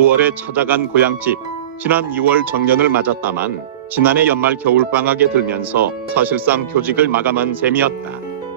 5월에 찾아간 고향집. 지난 2월 정년을 맞았다만 지난해 연말 겨울방학에 들면서 사실상 교직을 마감한 셈이었다.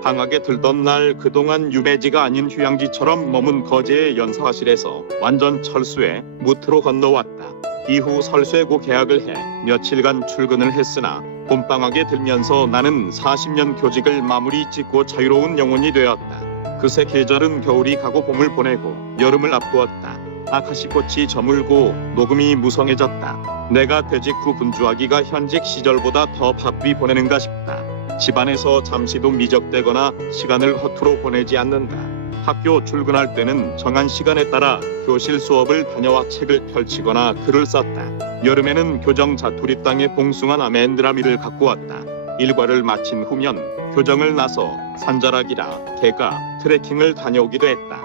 방학에 들던 날 그동안 유배지가 아닌 휴양지처럼 머문 거제의 연사실에서 완전 철수해 무트로 건너왔다. 이후 설쇠고 계약을 해 며칠간 출근을 했으나 봄방학에 들면서 나는 40년 교직을 마무리 짓고 자유로운 영혼이 되었다. 그새 계절은 겨울이 가고 봄을 보내고 여름을 앞두었다. 아카시꽃이 저물고 녹음이 무성해졌다. 내가 퇴직 후 분주하기가 현직 시절보다 더 바삐 보내는가 싶다. 집안에서 잠시도 미적대거나 시간을 허투루 보내지 않는다. 학교 출근할 때는 정한 시간에 따라 교실 수업을 다녀와 책을 펼치거나 글을 썼다. 여름에는 교정 자투리 땅에 봉숭아 나맨드라미를 갖고 왔다. 일과를 마친 후면 교정을 나서 산자락이라 개가 트레킹을 다녀오기도 했다.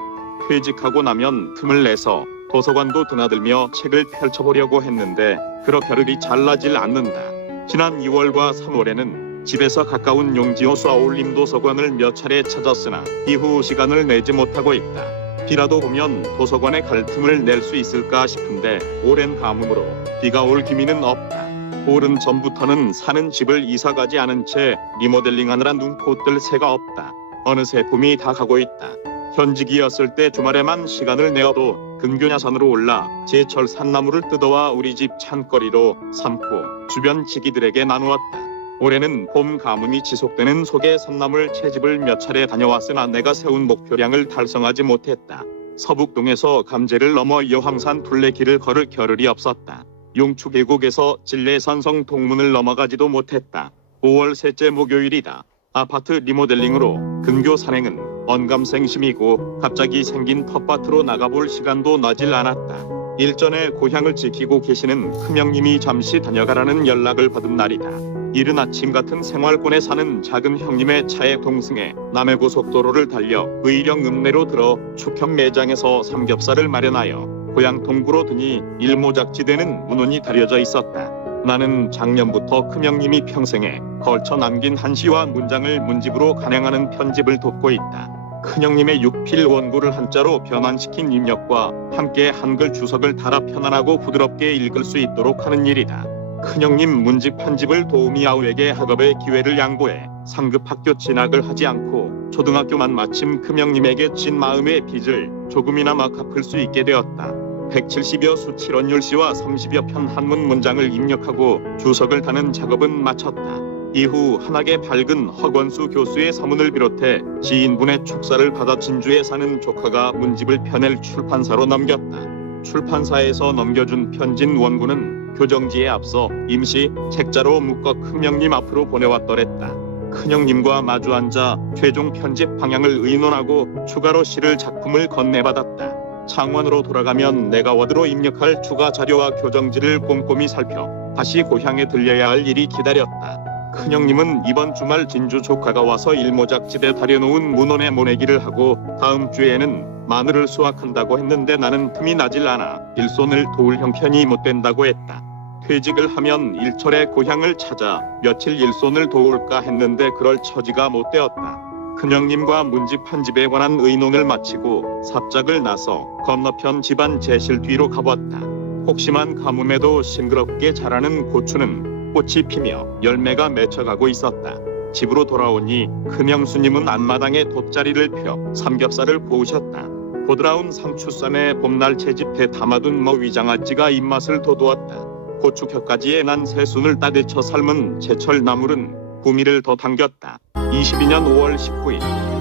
퇴직하고 나면 틈을 내서 도서관도 드나들며 책을 펼쳐보려고 했는데 그렇게 겨를이 잘 나질 않는다. 지난 2월과 3월에는 집에서 가까운 용지호수 아울림 도서관을 몇 차례 찾았으나 이후 시간을 내지 못하고 있다. 비라도 오면 도서관에 갈 틈을 낼 수 있을까 싶은데 오랜 가뭄으로 비가 올 기미는 없다. 올은 전부터는 사는 집을 이사 가지 않은 채 리모델링하느라 눈코 뜰 새가 없다. 어느새 봄이 다 가고 있다. 현직이었을 때 주말에만 시간을 내어도 근교야산으로 올라 제철 산나물을 뜯어와 우리 집 찬거리로 삶고 주변 지기들에게 나누었다. 올해는 봄 가뭄이 지속되는 속에 산나물 채집을 몇 차례 다녀왔으나 내가 세운 목표량을 달성하지 못했다. 서북동에서 감제를 넘어 여황산 둘레길을 걸을 겨를이 없었다. 용추 계곡에서 진례산성 동문을 넘어가지도 못했다. 5월 셋째 목요일이다. 아파트 리모델링으로 근교 산행은 언감생심이고 갑자기 생긴 텃밭으로 나가볼 시간도 나질 않았다. 일전에 고향을 지키고 계시는 큰형님이 잠시 다녀가라는 연락을 받은 날이다. 이른 아침 같은 생활권에 사는 작은 형님의 차에 동승해 남해고속도로를 달려 의령 읍내로 들어 축형 매장에서 삼겹살을 마련하여 고향 동구로 드니 일모작지대는 문혼이 다려져 있었다. 나는 작년부터 큰형님이 평생에 걸쳐 남긴 한시와 문장을 문집으로 간행하는 편집을 돕고 있다. 큰형님의 육필 원고를 한자로 변환시킨 입력과 함께 한글 주석을 달아 편안하고 부드럽게 읽을 수 있도록 하는 일이다. 큰형님 문집 편집을 도우미 아우에게 학업의 기회를 양보해 상급 학교 진학을 하지 않고 초등학교만 마침 큰형님에게 진 마음의 빚을 조금이나마 갚을 수 있게 되었다. 170여 수 7원율 시와 30여 편 한문 문장을 입력하고 주석을 다는 작업은 마쳤다. 이후 한학의 밝은 허권수 교수의 서문을 비롯해 지인분의 축사를 받아 진주에 사는 조카가 문집을 펴낼 출판사로 넘겼다. 출판사에서 넘겨준 편진 원고는 교정지에 앞서 임시 책자로 묶어 큰형님 앞으로 보내왔더랬다. 큰형님과 마주 앉아 최종 편집 방향을 의논하고 추가로 실을 작품을 건네받았다. 창원으로 돌아가면 내가 워드로 입력할 추가 자료와 교정지를 꼼꼼히 살펴 다시 고향에 들려야 할 일이 기다렸다. 큰형님은 이번 주말 진주 조카가 와서 일모작지대 다려놓은 문헌에 모내기를 하고 다음 주에는 마늘을 수확한다고 했는데 나는 틈이 나질 않아 일손을 도울 형편이 못 된다고 했다. 퇴직을 하면 일철에 고향을 찾아 며칠 일손을 도울까 했는데 그럴 처지가 못 되었다. 큰형님과 문집 편집에 관한 의논을 마치고 삽작을 나서 건너편 집안 제실 뒤로 가봤다. 혹시만 가뭄에도 싱그럽게 자라는 고추는 꽃이 피며 열매가 맺혀가고 있었다. 집으로 돌아오니 큰형수님은 앞마당에 돗자리를 펴 삼겹살을 구우셨다. 보드라운 상추쌈에 봄날 채집해 담아둔 뭐 위장아찌가 입맛을 돋우었다. 고추 켜까지에 난 새순을 따대쳐 삶은 제철 나물은 구미를 더 당겼다. 22년 5월 19일